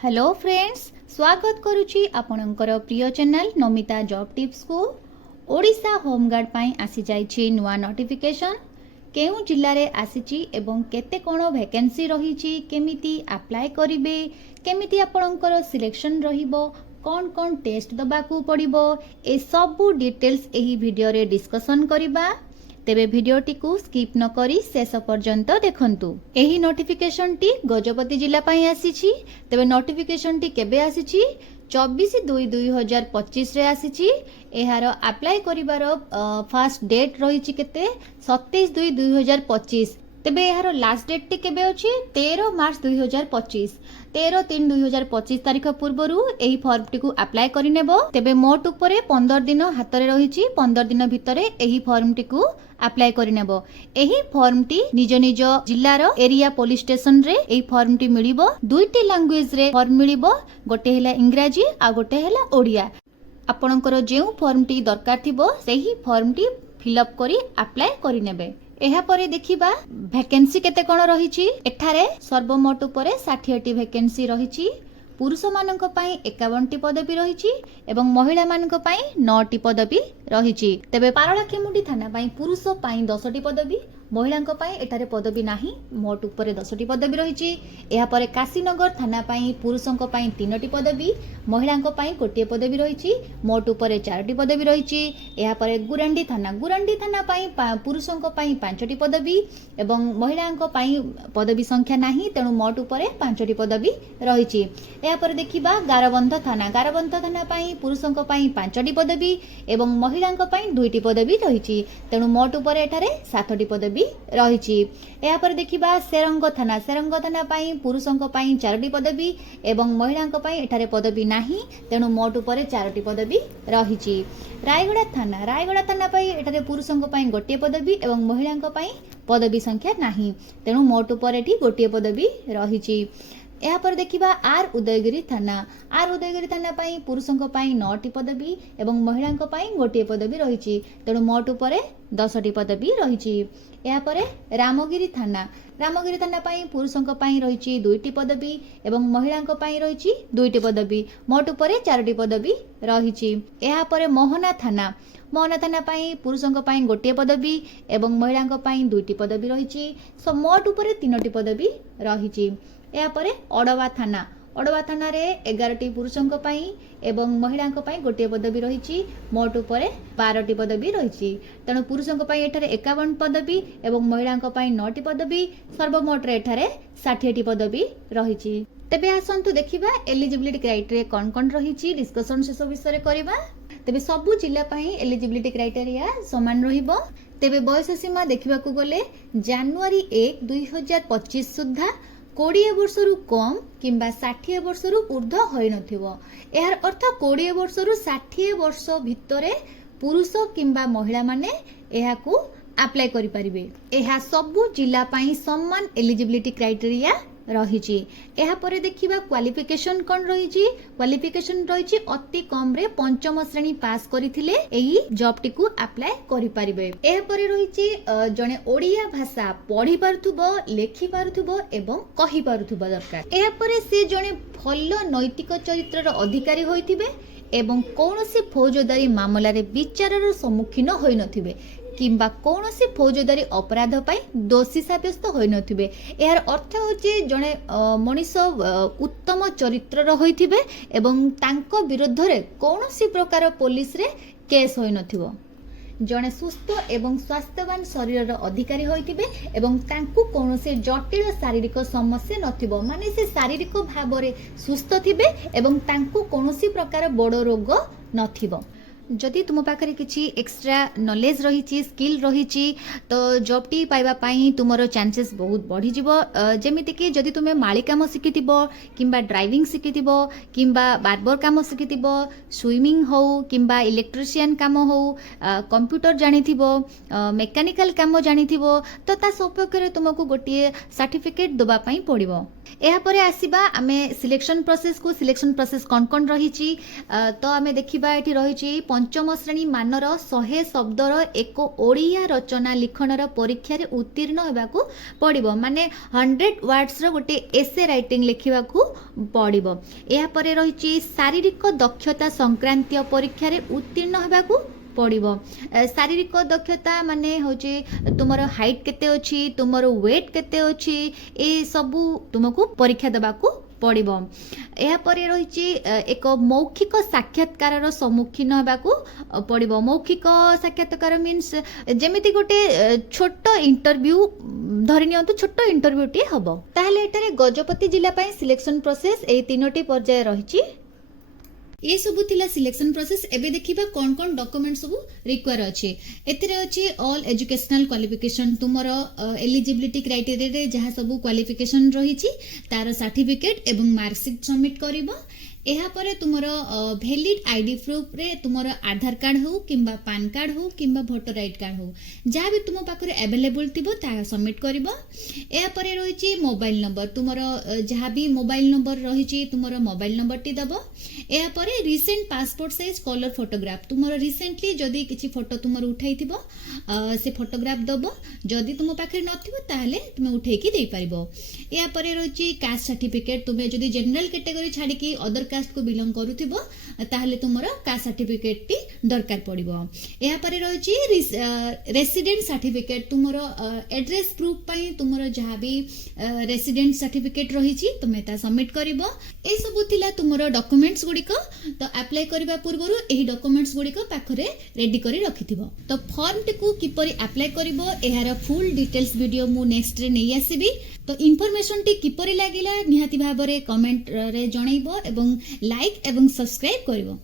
Hello friends, स्वागत करुछि आपणकर प्रिय चैनल नमिता जॉब टिप्स को। ओडिशा होमगार्ड पाई आसी जाइछि नुआ नोटिफिकेशन केउ जिल्ला रे आसीछि एवं केते कोन वैकेंसी रहिछि, केमिति अप्लाई करिवे, केमिति आपणकर सिलेक्शन रहिबो, कौन कौन टेस्ट दबाकू पड़िबो, ए सबु डिटेल्स एही वीडियो रे डिस्कशन करिबा। तेबे भिडियोटी को स्किप न करी शेष पर्यंत देखंतु। एही नोटिफिकेशन टी गजपति जिला पाई आसीछि। तेबे नोटिफिकेशन टी केबे आसीछि? 24/2/2025 रे आसीछि। एहार अप्लाई करिवार फास्ट डेट रहिछि केते 27/2/2025। तेबे एहार लास्ट डेट टी केबे अछि? 13 मार्च 2025। 13/3/2025 तारिख पूर्वरु एही फॉर्म टी को अप्लाई करि नेबो। तेबे मोट उपरे 15 दिन हातरे रहिछि। 15 दिन भितरे एही फॉर्म टी को अप्लाई करि नेबो। एही फॉर्म टी निज निज जिल्लार एरिया पुलिस स्टेशन रे एही फॉर्म टी मिलिबो। दुईटी लैंग्वेज रे फॉर्म मिलिबो, गोटे हैला इंग्रजी आ गोटे हैला ओडिया। आपणकर जेउ फॉर्म टी दरकार थिबो सेही फॉर्म टी फिलअप करी अप्लाई करि नेबे। एहा परे देखिबा वैकेंसी केते कोन रहिछि। एठारे सर्वमोट उपरे 60 टी वैकेंसी रहिछि। पुरुष मानक पई 51 टी पदवी रहिछि एवं महिला मानक पई 9 टी पदवी रहिछि। तेबे पारलाखेमुंडी थाना पई पुरुष पई 10 टी पदवी, महिलांक पई एठारे पदवी नाही। मोट उपरे 10 टी पदवी रहिछि। एहा परे काशीनगर थाना पई पुरुषंक पई 3 टी पदवी, महिलांक पई गोटे पदवी रहिछि। मोट उपरे 4 टी पदवी रहिछि। एहा परे गुरांडी थाना पई पुरुषंक पई 5 टी पदवी एवं महिलांक पई पदवी संख्या नाही, तेणु मोट उपरे 5 टी पदवी रहिछि। एहा परे देखिबा गारबंध थाना पई पुरुषंक पई 5 टी पदवी एवं महिलांक पई 2 टी पदवी रहिछि, तेणु मोट उपरे एठारे 7 टी पदवी रहिछि। एहा परे देखिबा सेरंग थाना पई पुरुषंक पई 4 टी पदवी एवं महिलांक पई एठारे पदवी नाही, तेणु मोट उपरे 4 टी पदवी रहिछि। रायगड़ा थाना पई एठारे पुरुषंक पई गोटे पदवी एवं महिलांक पई पदवी संख्या नाही, तेणु मोट उपरे एठी गोटे पदवी रहिछि। एहा पर देखिबा आर उदयगिरी थाना पई पुरुषंक पई 9 टी पदवी एवं महिलांक पई गोटे पदवी रहिछि, तेणु मोट उपरे 10 टी पदवी रहिछि। एहा परे रामगिरी थाना पई पुरुषंक पई रहिछि 2 टी पदवी एवं महिलांक पई रहिछि 2 टी पदवी, मोट उपरे 4 टी पदवी रहिछि। एहा परे मोहना थाना पई पुरुषंक पई गोटे पदवी एवं महिलांक पई 2 टी पदवी रहिछि, सो मोट उपरे 3 टी पदवी रहिछि। एहा परे अडवा थाना रे 11 टी पुरुषंक पई एवं महिलांक पई गोटे पदवी रहिछि, मोट उपरे 12 टी पदवी रहिछि, तेणु पुरुषंक पई एठारे 51 पदवी एवं महिलांक पई 9 टी पदवी, सर्वमोट रे एठारे 60 टी पदवी रहिछि। तेबे आसंतु देखिबा एलिजिबिलिटी क्राइटेरिया कोन कोन रहिछि, डिस्कशन से सब विषय रे करबा। तेबे सबु जिल्ला पई एलिजिबिलिटी क्राइटेरिया समान रहिबो। तेबे बयस सीमा देखिबाकू गले जनवरी 1 2025 सुद्धा 20 वर्षरु कम किंबा 60 वर्षरु ऊर्ध्व होई नथिबो। एहार अर्थ 20 वर्षरु 60 वर्ष भितरे पुरुष किंबा महिला माने एहाकू अप्लाई करि परिबे। एहा सबु जिल्ला पई समान एलिजिबिलिटी क्राइटेरिया रहिछि। एहा परे देखिबा क्वालिफिकेशन कोन रहिछि। क्वालिफिकेशन रहिछि अति कम रे पंचम श्रेणी पास करिथिले एही जॉब टी को अप्लाई करि परिबे। एहा परे रहिछि जने ओडिया भाषा पढि पारुथुबो, लेखि पारुथुबो एवं कहि पारुथुबो दरकार। एहा परे से जने भल नैतिक चरित्रर अधिकारी होइथिबे एवं कोनोसी फौजदारी मामला रे विचारर सम्मुखीन होई नथिबे किंबा कोनोसी फौजदारी अपराध पाई दोषी साब्यस्त होई नथिबे। एहार अर्थ होछि जने मनीष उत्तम चरित्रर होइथिबे एवं तांको विरुद्ध रे कोनोसी प्रकार पुलिस रे केस होई नथिबो। जने सुस्थ एवं स्वास्थ्यवान शरीरर अधिकारी होइथिबे एवं तांकु कोनोसी जटिल शारीरिक समस्या नथिबो, माने से शारीरिक भाव रे सुस्थ थिबे एवं तांकु कोनोसी प्रकार बड़ रोग नथिबो। जदि तुम पाखरे किछि एक्स्ट्रा नॉलेज रहिछि, स्किल रहिछि, तो जॉब टी पाइबा पाई तुमरो चांसेस बहुत बढ़ी जिवो। जेमिति कि जदि तुमे माली काम शिखिथिबो किंबा ड्राइविंग शिखिथिबो किंबा बार्बर काम शिखिथिबो, स्विमिंग हो किंबा इलेक्ट्रिशियन काम हो, कंप्यूटर जानिथिबो, मेकानिकल काम जानिथिबो, तो ता सपक्षरे तुमको गोटिए सर्टिफिकेट दबा पाई पड़िबो। एहापर आसीबा आमे सिलेक्शन प्रोसेस को सिलेक्शन प्रोसेस कौन कौन रही तो आमे देखिबा एठी रही पंचम श्रेणी मानर 100 शब्दर एक ओडिया रचना लिखनर परीक्षा रे उत्तीर्ण होबाकू पड़िबो माने 100 वर्ड्स रो गोटे एसे राइटिंग लिखिबाकू पड़िबो। एहापर रही शारीरिक दक्षता संक्रांतीय परीक्षा रे उत्तीर्ण होबाकू पड़िबो। शारीरिक दक्षता माने होचे तुमर हाइट केते अछि तुमर वेट केते अछि ए सबु तुमको परीक्षा देबाकू पड़िबो। एहा परे रहिछि एक मौखिक साक्षात्कार सम्मुखीन होबाकू पड़िबो। मौखिक साक्षात्कार मीन्स जेमिति गोटे छोट इंटरव्यू धरि नियंतु छोट इंटरव्यू टी हबो ताहले एटारे गजपति जिला पय सिलेक्शन प्रोसेस ए तीनोटी पर्याय रहिछि। ये सबू थिला सिलेक्शन प्रोसेस। एबे देखिबा कोन कोन डॉक्यूमेंट सबू रिक्वायर अछि। एथिरे अछि ऑल एजुकेशनल क्वालिफिकेशन तुमर एलिजिबिलिटी क्राइटेरिया रे जहा सबू क्वालिफिकेशन रहिछि तार सर्टिफिकेट एवं मार्कशीट सबमिट करिवो। एहा परे तुमर वैलिड आईडी प्रूफ रे तुमर आधार कार्ड हो किंबा पैन कार्ड हो किंबा वोटर आईडी कार्ड हो जहाँ भी तुम पाखरे अवेलेबल थिबो ता सबमिट करिवो। एहा परे रहिछि मोबाइल नंबर तुमर जहाँ भी मोबाइल नंबर रहिछि तुमर मोबाइल नंबर टी दबो। एहा परे recent passport size colour photograph तुमर रिसेंटली जदी किछि फोटो तुमर उठाइथिबो से फोटोग्राफ दबो। जदी तुम पाखरे नथिबो ताहले तुम उठेई की देई परिबो। एहा परे रहिछि कास्ट सर्टिफिकेट तुमे जदी जनरल कैटेगरी छाडी की अदर कास्ट को बिलोंग करूथिबो ताहले तुमर कास्ट सर्टिफिकेट टी दरकार पड़िबो। एहा परे रहिछि रेसिडेंट सर्टिफिकेट तुमर एड्रेस प्रूफ पई तुमर जहाँ भी रेसिडेंट सर्टिफिकेट रहिछि तुमे ता सबमिट करिवो। ए सबु थिला तुमर डॉक्यूमेंट्स गुडी को तो अप्लाई करबा पूर्वरु एही डॉक्यूमेंट्स गुडी को पाखरे रेडी करी रखिथिबो। तो फॉर्म टी को किपरि अप्लाई करिवो एहार फुल डिटेल्स वीडियो मु नेक्स्ट रे नै आसीबी। तो इनफॉरमेशन टी किपरि लागिला निहाती भाबरे कमेंट रे जणाइबो एवं लाइक एवं सब्सक्राइब करिवो।